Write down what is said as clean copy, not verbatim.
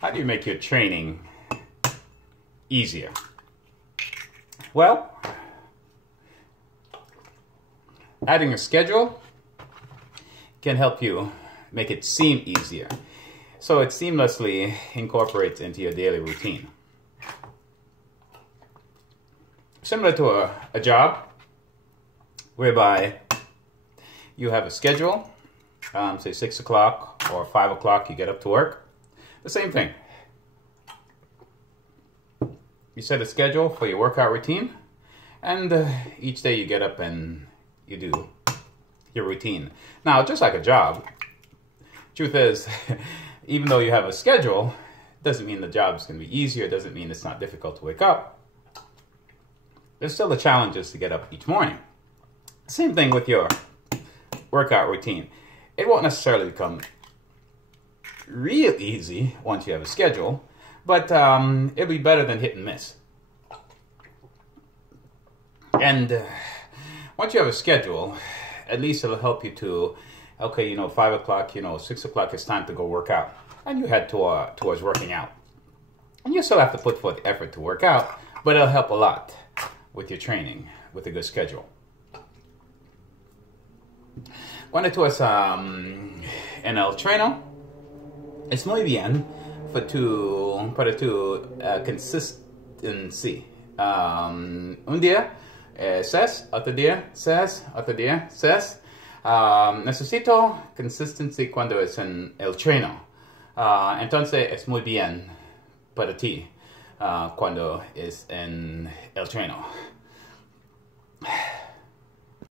How do you make your training easier? Well, adding a schedule can help you make it seem easier, so it seamlessly incorporates into your daily routine. Similar to a job, whereby you have a schedule, say 6 o'clock or 5 o'clock you get up to work. The same thing. You set a schedule for your workout routine, and each day you get up and you do your routine. Now, just like a job, truth is, even though you have a schedule, doesn't mean the job is going to be easier, doesn't mean it's not difficult to wake up. There's still the challenges to get up each morning. Same thing with your workout routine. It won't necessarily become real easy once you have a schedule, but it'll be better than hit and miss. And once you have a schedule, at least it'll help you to, okay, 5 o'clock, 6 o'clock, it's time to go work out. And you head towards working out. And you still have to put forth effort to work out, but it'll help a lot with your training, with a good schedule. Cuando tú es en el treno, es muy bien para tu consistency. Un día ses, otro día ses, otro día ses. Necesito consistency cuando es en el treno. Entonces es muy bien para ti cuando es en el treno.